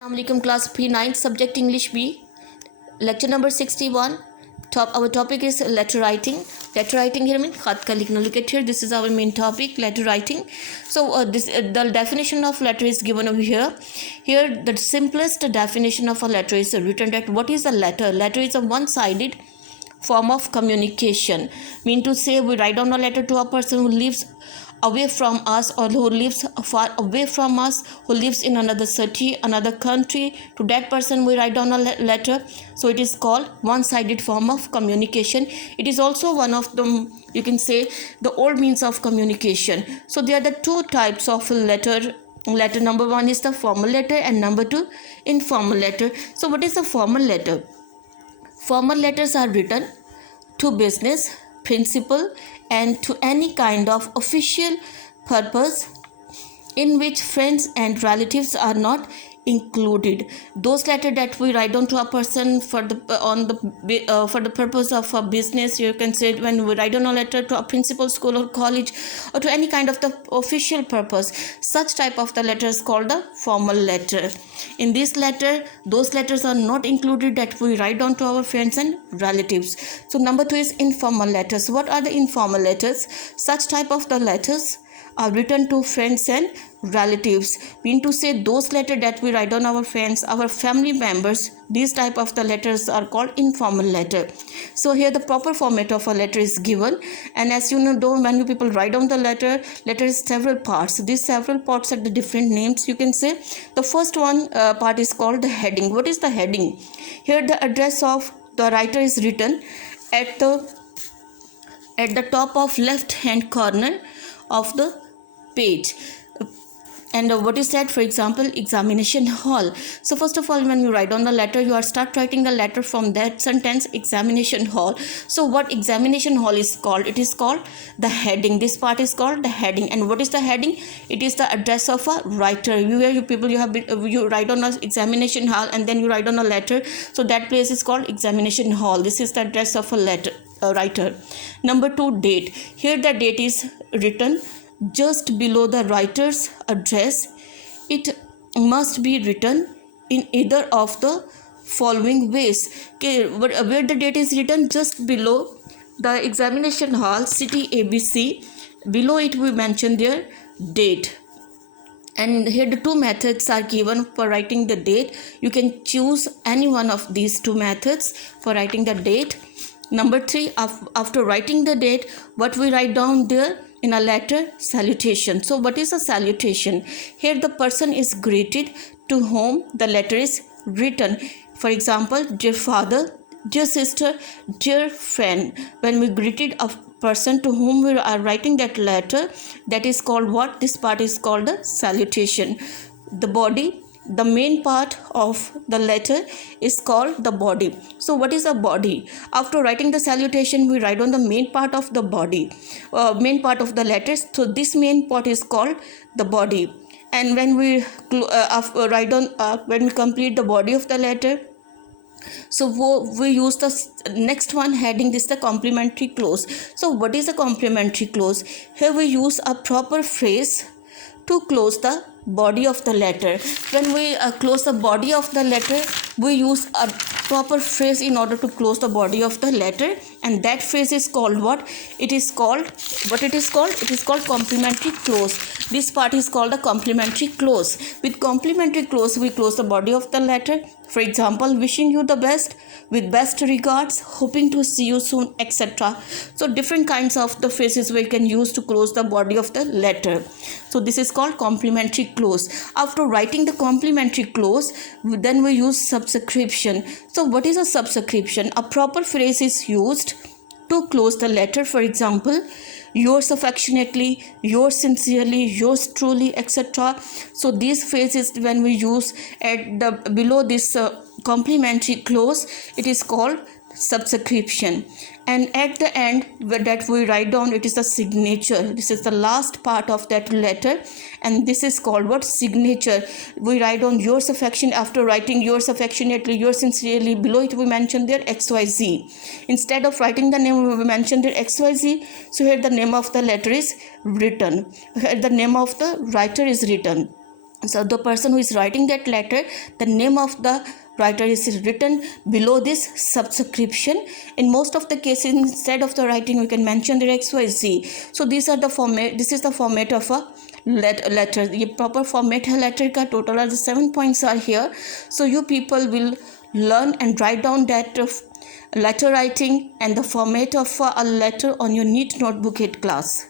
Assalamualaikum class P9 subject English B lecture number 61. Our topic is letter writing. Letter writing here means khat ka likhna. Look at here, this is our main topic, letter writing. So the definition of letter is given over here. Here the simplest definition of a letter is written that what is a letter? Letter is a one-sided form of communication. Mean to say, we write down a letter to a person who lives away from us or who lives far away from us, who lives in another city, another country. To that person we write down a letter. So it is called one-sided form of communication. It is also one of the, you can say, the old means of communication. So there are the two types of letter. Number one is the formal letter and number two informal letter. So what is a formal letter? Formal letters are written to business, principal, and to any kind of official purpose in which friends and relatives are not included. Those letters that we write down to a person for the purpose of a business, you can say when we write down a letter to a principal, school or college, or to any kind of the official purpose, such type of the letter is called the formal letter. In this letter, those letters are not included that we write down to our friends and relatives. So number two is informal letters. What are the informal letters? Such type of the letters are written to friends and relatives. Mean to say, those letters that we write on our friends, our family members, these type of the letters are called informal letter. So here the proper format of a letter is given, and as you know, though when you people write down the letter is several parts. These several parts are the different names, you can say. The first one part is called the heading. What is the heading? Here the address of the writer is written at the top of left hand corner of the page. And what is that? For example, examination hall. So first of all, when you write on the letter, you are start writing the letter from that sentence, examination hall. So what examination hall is called? It is called the heading. This part is called the heading. And what is the heading? It is the address of a writer. You write on a examination hall and then you write on a letter. So that place is called examination hall. This is the address of a letter writer. Number two, date. Here the date is written just below the writer's address. It must be written in either of the following ways. Okay, where the date is written just below the examination hall, city ABC. Below it we mention their date. And here the two methods are given for writing the date. You can choose any one of these two methods for writing the date. Number three, after writing the date, what we write down there in a letter? Salutation. So what is a salutation? Here the person is greeted to whom the letter is written. For example, dear father, dear sister, dear friend. When we greeted a person to whom we are writing that letter, that is called what? This part is called the salutation. The body, the main part of the letter is called the body. So what is a body? After writing the salutation, we write on the main part of the body, main part of the letters. So this main part is called the body. And when we when we complete the body of the letter, so we use the next one heading. This is the complementary clause. So what is a complementary clause? Here we use a proper phrase to close the body of the letter. When we close the body of the letter, we use a proper phrase in order to close the body of the letter, and that phrase is called what? It is called complementary clause. This part is called the complementary clause. With complementary clause, we close the body of the letter. For example, wishing you the best, with best regards, hoping to see you soon, etc. So different kinds of the phrases we can use to close the body of the letter. So this is called complementary clause. After writing the complementary clause, then we use subscription. So what is a subscription? A proper phrase is used to close the letter. For example, yours affectionately, yours sincerely, yours truly, etc. So these phrases, when we use at the below this complementary clause, it is called subscription. And at the end that we write down, it is the signature. This is the last part of that letter, and this is called what? Signature. We write down yours affection. After writing yours affectionately, yours sincerely, below it we mention their XYZ. Instead of writing the name, we mention their XYZ. So here the name of the letter is written, here the name of the writer is written. So the person who is writing that letter, the name of the writer is written below this subscription. In most of the cases, instead of the writing, we can mention the XYZ. So these are the format. This is the format of a letter. The proper format है letter का. Total are the 7 points are here. So you people will learn and write down that letter writing and the format of a letter on your NEET notebook 8 class.